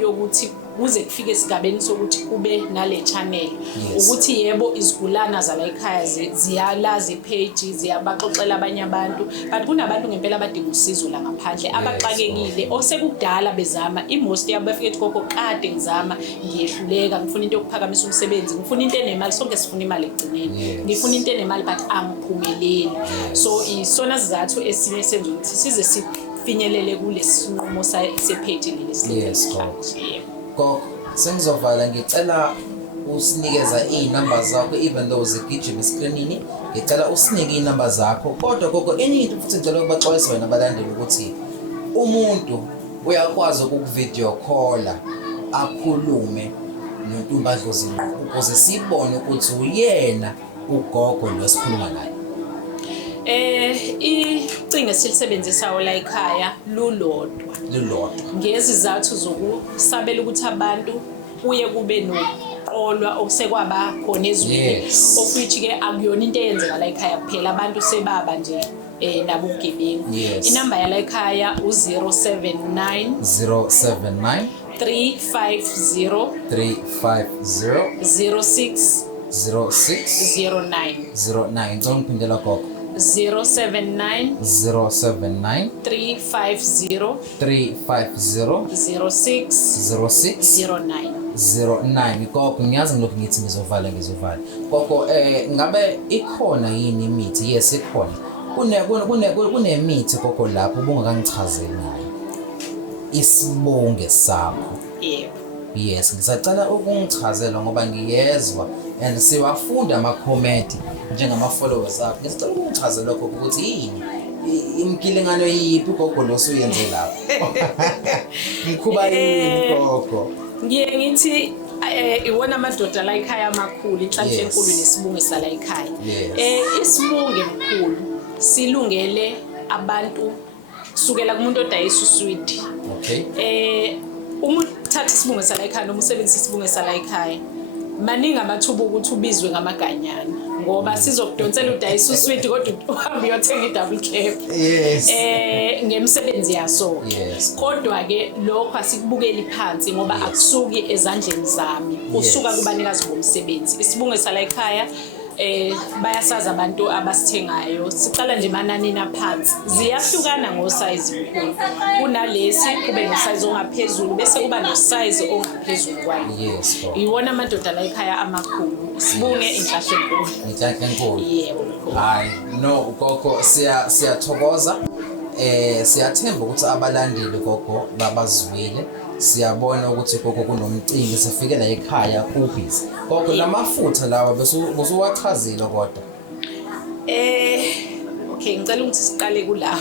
yokuthi kuze kufike esigabeni sokuthi kube nale channel ukuthi yebo izigulana zala ekhaya ziyalazi ipage ziyabaxoxela abanye abantu but kunabantu ngempela abadinga usizo la ngaphandle abaxakekile osekudala bezama imost yabo bafike ethi gogo kade ngizama ngiyehluleka ngifuna into yokuphakamisa umsebenzi ngifuna into enemali sonke sifuna imali ekugcineni ngifuna into enemali but angiphumeleli so isona sizathu esinye senza ukuthi size sifinyelele kulesinqumo sepage leli Gogo sengizovala ngicela usinikeza inamba zakho even though zigijima escreenini ngicela usinike inamba zakho kodwa gogo enye into futhi ngicela ukubaxwayisa wena abalandeli ukuthi umuntu uyakwazi ukuvideo call akhulume noNtumbadlozi ukuze sibone ukuthi uyena ugogo lo sikhuluma naye. Icingo esilisebenzisayo la ekhaya lulodwa ngezizathu zokusabela ukuthi abantu kuye kube noqolwa okusekwaba khona ezweni ofuthi ke akuyona into eyenzeka la ekhaya kuphela abantu sebaba nje nabo ugebengu inamba yala ekhaya u079 350 0609 ngicela ngiphindela gogo 079 350 0609 gogo ngiyazi ngilokhu ngithi ngizovala gogo ngabe ikhona yini imithi yes ikhona kunemithi gogo lapho ubungakangichazeli ngayo isibunge sakho yes ngisacela ukungichazela ngoba ngiyezwa and siwafunda ama-comment njengama followers akho ngisacela ukungichazela lokho ukuthi yini imkilingano yiphi gogo lo suyenze lapho ngikhuba yini gogo ngiye ngithi iwona amadoda la ekhaya amakhulu inhlanhla enkulu nesibunge sala ekhaya isibunge mkhulu silungele abantu sukela kumuntu odayisa uswidi umuntu thatha isibunge sala ekhaya noma usebenzisa isibunge sala ekhaya maningi amathuba ukuthi ubizwe ngamaganyana ngoba sizokudonsela udayisa uswidi kodwa uhambe uyothenga i-double cab ngemsebenzi yaso kodwa ke lokho asikubukeli phansi ngoba akusuki ezandleni zami usuka kubanikazi bomsebenzi isibunge sala ekhaya bayasaza abantu abasithengayo siqala nje emananini aphansi ziyahlukana ngosize mkhulu kunalesi kube nosize ongaphezulu bese kuba nosize ongaphezulu kwayo iwona amadoda la ekhaya amakhulu sibunge inhlahla enkulu yebo hayi no gogo siyathokoza siyathemba ukuthi abalandeli gogo babazwile siyabona ukuthi gogo kunomcimbi sifike la ekhaya kubhizi gogo lamafutha lawa besuwachazile kodwa okay ngicela ukuthi siqale kulawa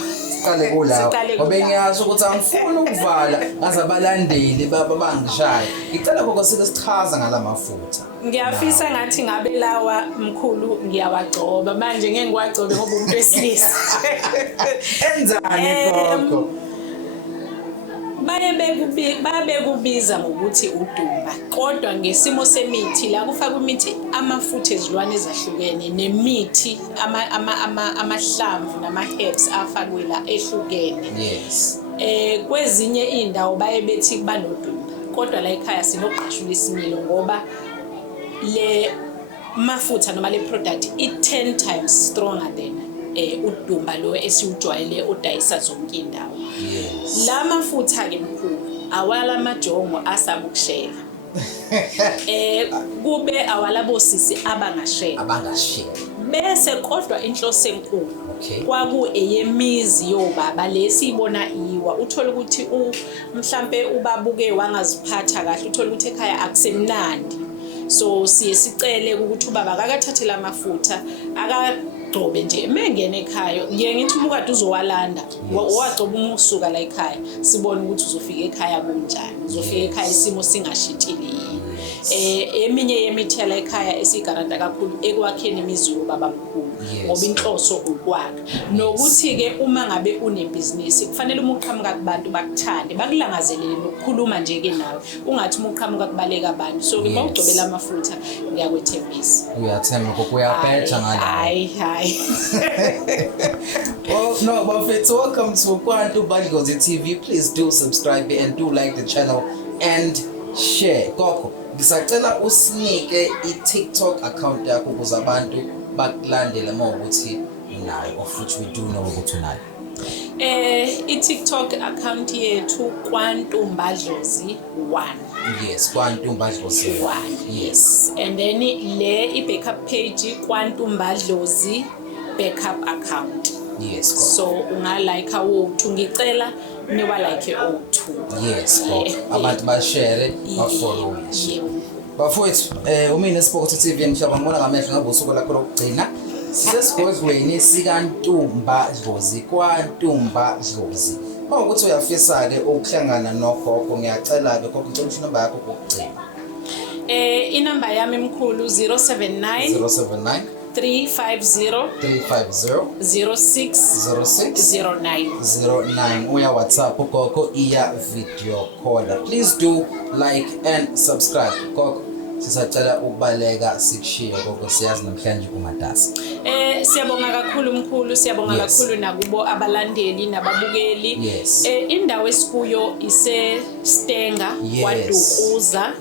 ngoba ngiyazi ukuthi angifuni ukuvala ngaze abalandeli bangishaye ngicela gogo sike sichaza ngalamafutha ngiyafisa ngathi ngabe lawa mkhulu ngiyawagcoba manje ngeke ngiwagcobe ngoba umuntu wesilisa enzani gogo bayebekubiza ngokuthi udumba kodwa ngesimo semithi la kufaka imithi amafutha ezilwane ezahlukene nemithi amahlamvu nama-herbs afakwe la ehlukene kwezinye indawo bayebethi banodumba kodwa la ekhaya sinoqashula isimilo ngoba le mafutha noma le product i-10 times stronger than udumba lo esiujwayele odayisa zonke indawo la mafutha ke mkhulu awala majongo asabukushela kube awala bosisi abangashela bese kodwa inhloso enkulu kwaku eyemizi yobaba lesiyibona kudliwa uthole ukuthi mhlambe ubabuke wangaziphatha kahle uthole ukuthi ekhaya akusemnandi so siye sicele ukuthi ubaba akathathe lamafutha akagcobe nje mengene ekhaya ngiye ngithi umukade uzowalanda wagcoba umusuka la ekhaya sibone ukuthi uzofika ekhaya kunjani uzofika ekhaya isimo singashitshile eminye yemithi yala ekhaya esigaranta kakhulu ekwakheni imizwa yobaba mkhulu ngoba inhloso ukwakha nokuthi ke uma ngabe unebhizinisi kufanele uma uqhamuka kubantu bakuthande bakulangazelele nokukhuluma nje ke nawe ungathi uma uqhamuka kubaleka abantu so ke mawugcobela amafutha ngiyakwethembisa uyathemba kokuyabhetha ngala hayi well no bafethu welcome to KwaNtumba Dlozi TV please do subscribe and do like the channel and share gogo ngisacela usinike i-TikTok account yakho ukuze abantu bakulandele mawukuthi unayo futhi we do know ukuthi unayo i-TikTok account yethu KwaNtumba Dlozi 1 yes KwaNtumba Dlozi 1 yes and then le i-backup page KwaNtumba Dlozi backup account yes so ungalike awo2 ngicela niwa like o2 yes abantu bashare bafollow bafowethu umina Sport TV ngihlaba ngibona ngamehlo ngabe usuku lakho lokugcina sesigodlweni sikaNtumba Dlozi KwaNtumba Dlozi mawukuthi uyafisa ke ukuhlangana nogogo ngiyacela ke gogo ngicela inamba yakho kokugcina inamba yami emkhulu 079 350 0609 uya WhatsApp gogo iya video call please do like and subscribe gogo sisacela ukubaleka sikushiye gogo siyazi namhlanje kumatasa siyabonga kakhulu mkhulu siyabonga kakhulu nakubo abalandeli nababukeli indawo esikuyo ise Stenga kwaDukuza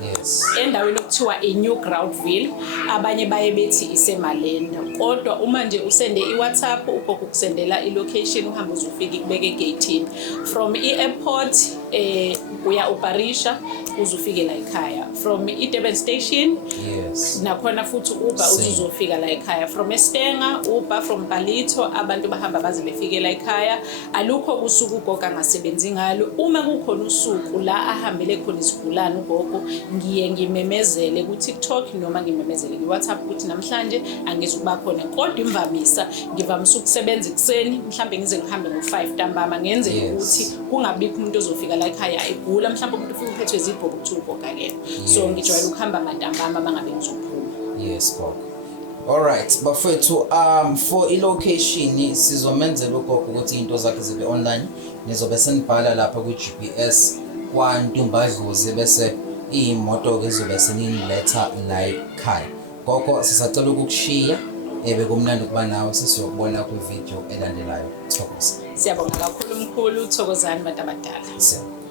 endaweni okuthiwa eNew Groundville abanye baye bethi ise Malenda kodwa uma nje usende iWhatsApp ugogo kusendela ilocation uhamba uzofika ikubeke egate from i-airport uya uParisha uzofika la ekhaya from iDurban station nakhona futhi Uber uzofika la ekhaya from eStenga Uber from Palito abantu bahamba baze befike la ekhaya alukho kusuku ugogo angasebenzi ngalo uma kukhona usuku la ahambele khona isigulana ugogo ngiye ngimemezele ku TikTok noma ngimemezele ku WhatsApp ukuthi namhlanje angizukuba khona kodwa imvamisa ngivamisa ukusebenza ekseni mhlambe ngize ngihambe ngo5 ntambama ngenze ukuthi kungabikho umuntu ozofika la ekhaya egula mhlambe umuntu ufika uphethwe izibhobo kuthi ugogo akekho so ngijwayele ukuhamba amantambama bangabe ngizophuma yes gogo alright bafethu for ilocation sizomenzela ugogo ukuthi into zakhe zibe online nizobe senibhala lapha ku GPS KwaNtumba Dlozi bese imoto ke izobe seniletha la ekhaya gogo sisacela ukukushiya bekumnandi kuba nawe sesiyokubona ku video elandelayo thokoza siyabonga kakhulu mkhulu thokozani bantu abadala